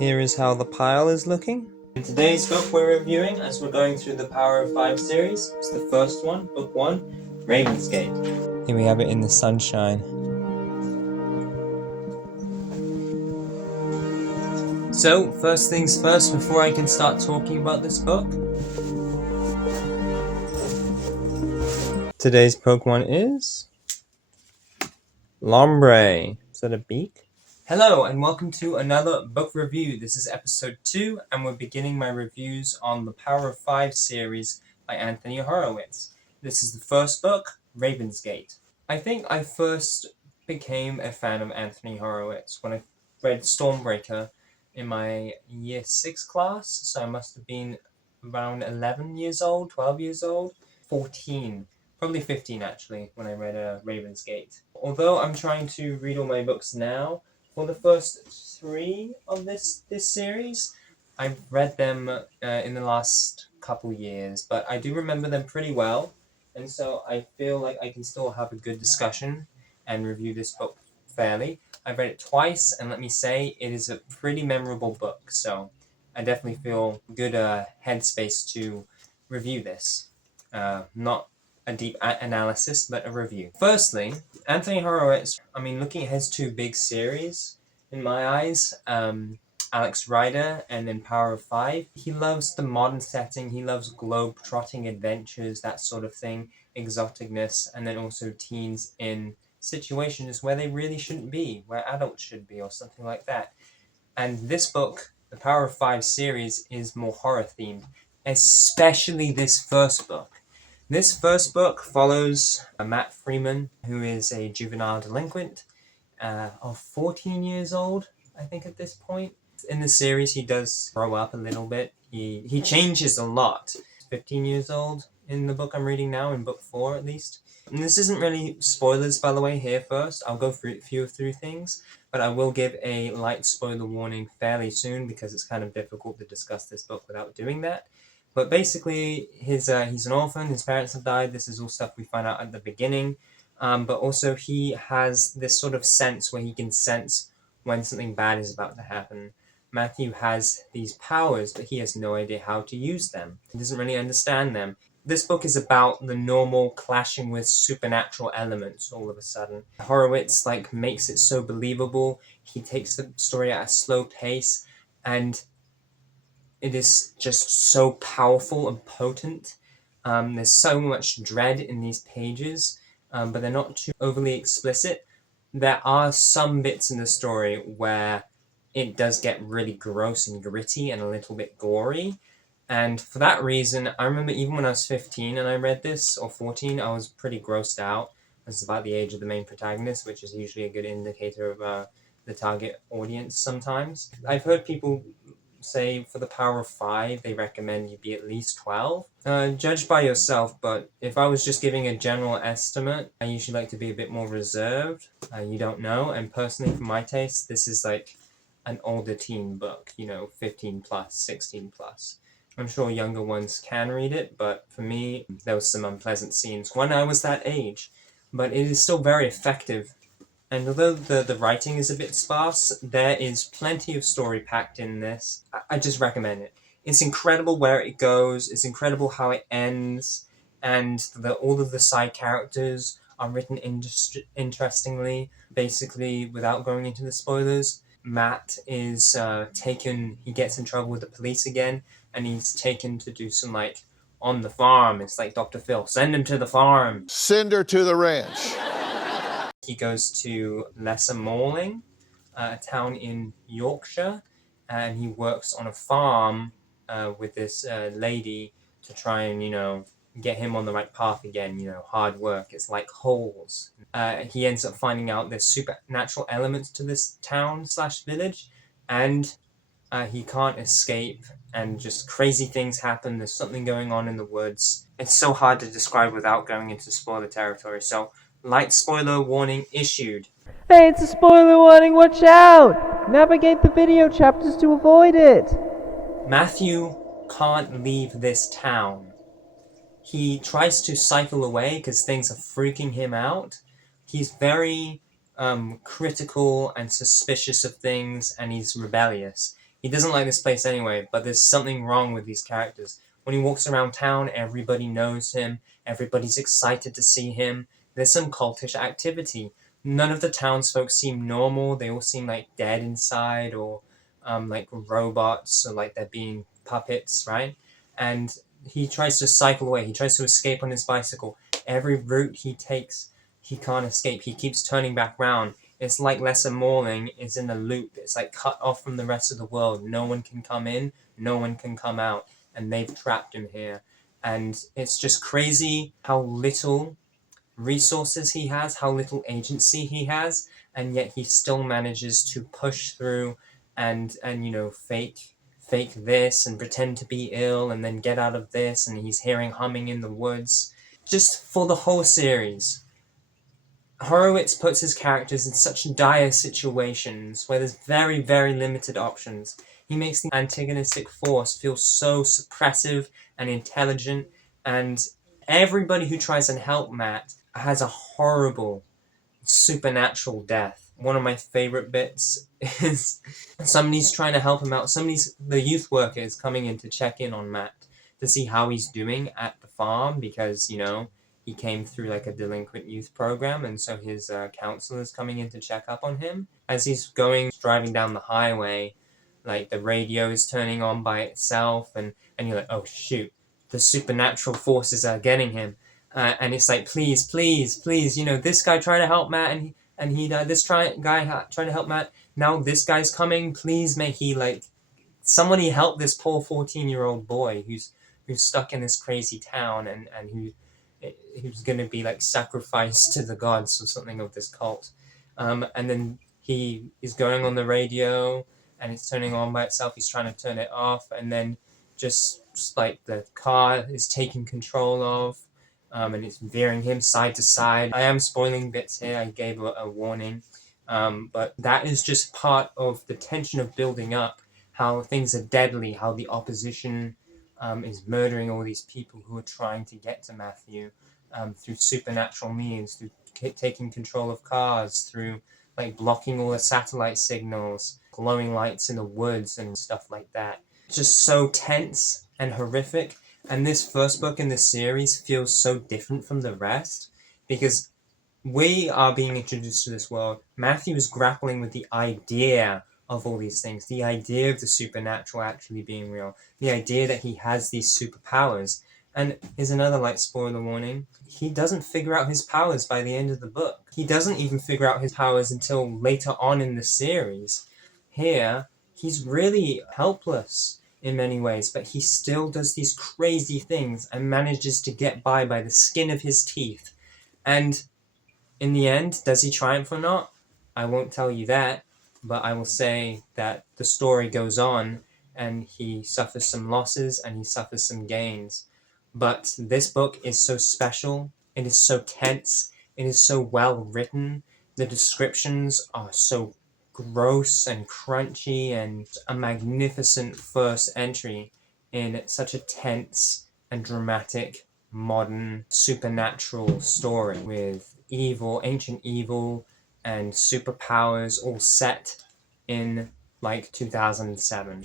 Here is how the pile is looking. In today's book we're reviewing, as we're going through the Power of Five series, it's the first one, book 1, Ravensgate. Here we have it in the sunshine. So, first things first, before I can start talking about this book, today's Pokemon is Lombre. Is that a beak? Hello and welcome to another book review. This is episode 2 and we're beginning my reviews on the Power of Five series by Anthony Horowitz. This is the first book, Ravensgate. I think I first became a fan of Anthony Horowitz when I read Stormbreaker in my year 6 class, so I must have been around 11 years old, 12 years old, 14. Probably 15 actually, when I read Ravensgate. Although I'm trying to read all my books now, for the first 3 of this series, I've read them in the last couple years, but I do remember them pretty well, and so I feel like I can still have a good discussion and review this book fairly. I've read it twice, and let me say, it is a pretty memorable book, so I definitely feel good headspace to review this. Not a deep analysis, but a review. Firstly, Anthony Horowitz, looking at his 2 big series, in my eyes, Alex Rider and then Power of Five, he loves the modern setting, he loves globe-trotting adventures, that sort of thing, exoticness, and then also teens in situations where they really shouldn't be, where adults should be, or something like that. And this book, the Power of Five series, is more horror-themed, especially this first book. This first book follows Matt Freeman, who is a juvenile delinquent of 14 years old, I think, at this point. In the series, he does grow up a little bit. He changes a lot. 15 years old in the book I'm reading now, in book 4 at least. And this isn't really spoilers, by the way, here first. I'll go through a few things, but I will give a light spoiler warning fairly soon because it's kind of difficult to discuss this book without doing that. But basically, he's an orphan, his parents have died, this is all stuff we find out at the beginning. But also he has this sort of sense where he can sense when something bad is about to happen. Matthew has these powers, but he has no idea how to use them. He doesn't really understand them. This book is about the normal clashing with supernatural elements all of a sudden. Horowitz makes it so believable. He takes the story at a slow pace, and it is just so powerful and potent. There's so much dread in these pages, but they're not too overly explicit. There are some bits in the story where it does get really gross and gritty and a little bit gory. And for that reason, I remember even when I was 15 and I read this, or 14, I was pretty grossed out. This is about the age of the main protagonist, which is usually a good indicator of the target audience sometimes. I've heard people say for the Power of Five, they recommend you be at least 12. Judge by yourself, but if I was just giving a general estimate, I usually like to be a bit more reserved. You don't know, and personally, for my taste, this is an older teen book, 15 plus, 16 plus. I'm sure younger ones can read it, but for me, there was some unpleasant scenes when I was that age. But it is still very effective. And although the writing is a bit sparse, there is plenty of story packed in this. I just recommend it. It's incredible where it goes, it's incredible how it ends, and all of the side characters are written interestingly. Basically, without going into the spoilers, Matt is he gets in trouble with the police again, and he's taken to do some on the farm. It's like Dr. Phil, send him to the farm. Send her to the ranch. He goes to Lesser Malling, a town in Yorkshire, and he works on a farm with this lady to try and, get him on the right path again, hard work. It's like holes. He ends up finding out there's supernatural elements to this town/village, and he can't escape, and just crazy things happen. There's something going on in the woods. It's so hard to describe without going into spoiler territory, so light spoiler warning issued. Hey, it's a spoiler warning, watch out! Navigate the video chapters to avoid it! Matthew can't leave this town. He tries to cycle away because things are freaking him out. He's very critical and suspicious of things, and he's rebellious. He doesn't like this place anyway, but there's something wrong with these characters. When he walks around town, everybody knows him, everybody's excited to see him. There's some cultish activity. None of the townsfolk seem normal, they all seem like dead inside, or like robots, or like they're being puppets, right? And he tries to cycle away, he tries to escape on his bicycle. Every route he takes, he can't escape, he keeps turning back round. It's like Lesser Morning is in a loop. It's like cut off from the rest of the world. No one can come in, no one can come out, and they've trapped him here. And it's just crazy how little resources he has, how little agency he has, and yet he still manages to push through and fake this and pretend to be ill and then get out of this, and he's hearing humming in the woods. Just for the whole series, Horowitz puts his characters in such dire situations where there's very, very limited options. He makes the antagonistic force feel so suppressive and intelligent, and everybody who tries and help Matt has a horrible supernatural death. One of my favorite bits is somebody's trying to help him out. The youth worker is coming in to check in on Matt to see how he's doing at the farm because, he came through like a delinquent youth program, and so his counselor is coming in to check up on him. As he's driving down the highway, like the radio is turning on by itself, and you're like, oh shoot, the supernatural forces are getting him. And it's like, please, please, please, this guy trying to help Matt, and he died. This guy trying to help Matt. Now this guy's coming. Please, may he somebody help this poor 14-year-old boy who's stuck in this crazy town and who's gonna be sacrificed to the gods or something of this cult. And then he is going on the radio and it's turning on by itself. He's trying to turn it off, and then just like the car is taking control of. And it's veering him side to side. I am spoiling bits here, I gave a warning. But that is just part of the tension of building up, how things are deadly, how the opposition is murdering all these people who are trying to get to Matthew through supernatural means, through taking control of cars, through blocking all the satellite signals, glowing lights in the woods and stuff like that. Just so tense and horrific. And this first book in the series feels so different from the rest because we are being introduced to this world. Matthew is grappling with the idea of all these things, the idea of the supernatural actually being real, the idea that he has these superpowers. And here's another spoiler warning. He doesn't figure out his powers by the end of the book. He doesn't even figure out his powers until later on in the series. Here, he's really helpless in many ways, but he still does these crazy things and manages to get by the skin of his teeth. And in the end, does he triumph or not? I won't tell you that, but I will say that the story goes on and he suffers some losses and he suffers some gains. But this book is so special, it is so tense, it is so well written, the descriptions are so gross and crunchy, and a magnificent first entry in such a tense and dramatic modern supernatural story with ancient evil and superpowers all set in 2007.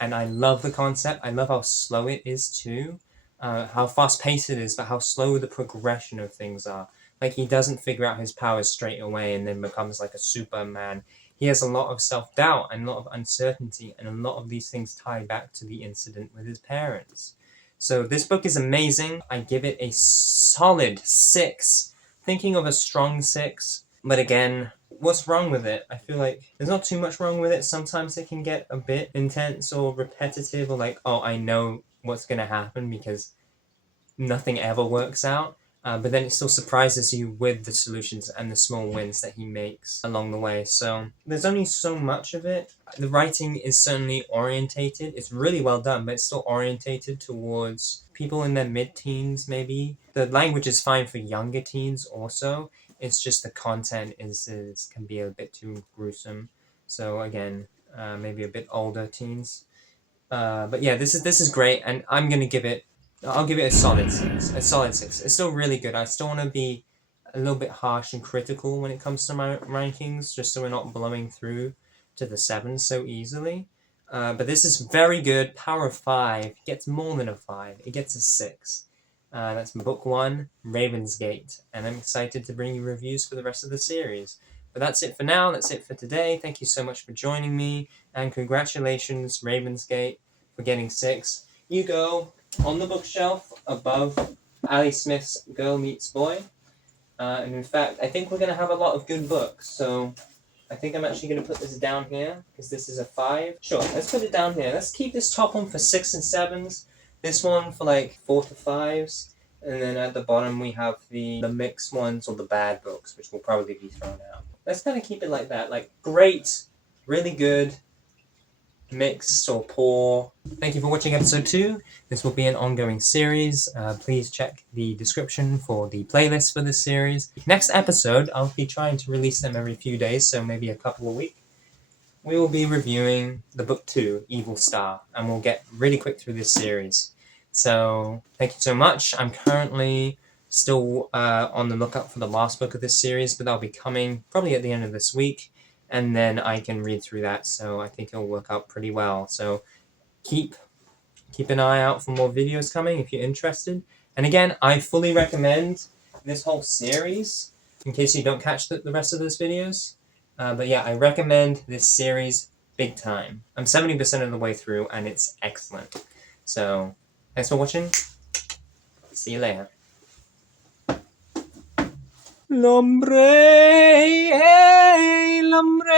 And I love the concept. I love how slow it is too, how fast paced it is, but how slow the progression of things are. He doesn't figure out his powers straight away and then becomes a Superman. He has a lot of self-doubt and a lot of uncertainty, and a lot of these things tie back to the incident with his parents. So this book is amazing. I give it a solid 6. Thinking of a strong 6. But again, what's wrong with it? I feel like there's not too much wrong with it. Sometimes it can get a bit intense or repetitive, or oh, I know what's going to happen because nothing ever works out. But then it still surprises you with the solutions and the small wins that he makes along the way. So there's only so much of it. The writing is certainly orientated. It's really well done, but it's still orientated towards people in their mid-teens, maybe. The language is fine for younger teens also. It's just the content can be a bit too gruesome. So again, maybe a bit older teens. But yeah, this is great, and I'll give it a solid 6. A solid 6. It's still really good. I still want to be a little bit harsh and critical when it comes to my rankings, just so we're not blowing through to the 7s so easily. But this is very good. Power of 5. It gets more than a 5. It gets a 6. That's book 1, Raven's Gate. And I'm excited to bring you reviews for the rest of the series. But that's it for now. That's it for today. Thank you so much for joining me. And congratulations, Raven's Gate, for getting 6. You go on the bookshelf above Ali Smith's Girl Meets Boy. And in fact, I think we're going to have a lot of good books. So I think I'm actually going to put this down here, because this is a 5. Sure, let's put it down here. Let's keep this top one for 6 and 7s. This one for like 4 to 5s. And then at the bottom we have the mixed ones, or the bad books, which will probably be thrown out. Let's kind of keep it like that. Like, great, really good, mixed, or poor. Thank you for watching episode 2. This will be an ongoing series. Please check the description for the playlist for this series. Next episode, I'll be trying to release them every few days, so maybe a couple a week. We will be reviewing the book 2, Evil Star, and we'll get really quick through this series. So, thank you so much. I'm currently still on the lookout for the last book of this series, but that'll be coming probably at the end of this week. And then I can read through that, so I think it'll work out pretty well. So keep an eye out for more videos coming if you're interested. And again, I fully recommend this whole series, in case you don't catch the rest of those videos. But yeah, I recommend this series big time. I'm 70% of the way through, and it's excellent. So, thanks for watching. See you later. L'ombre, l'ombre.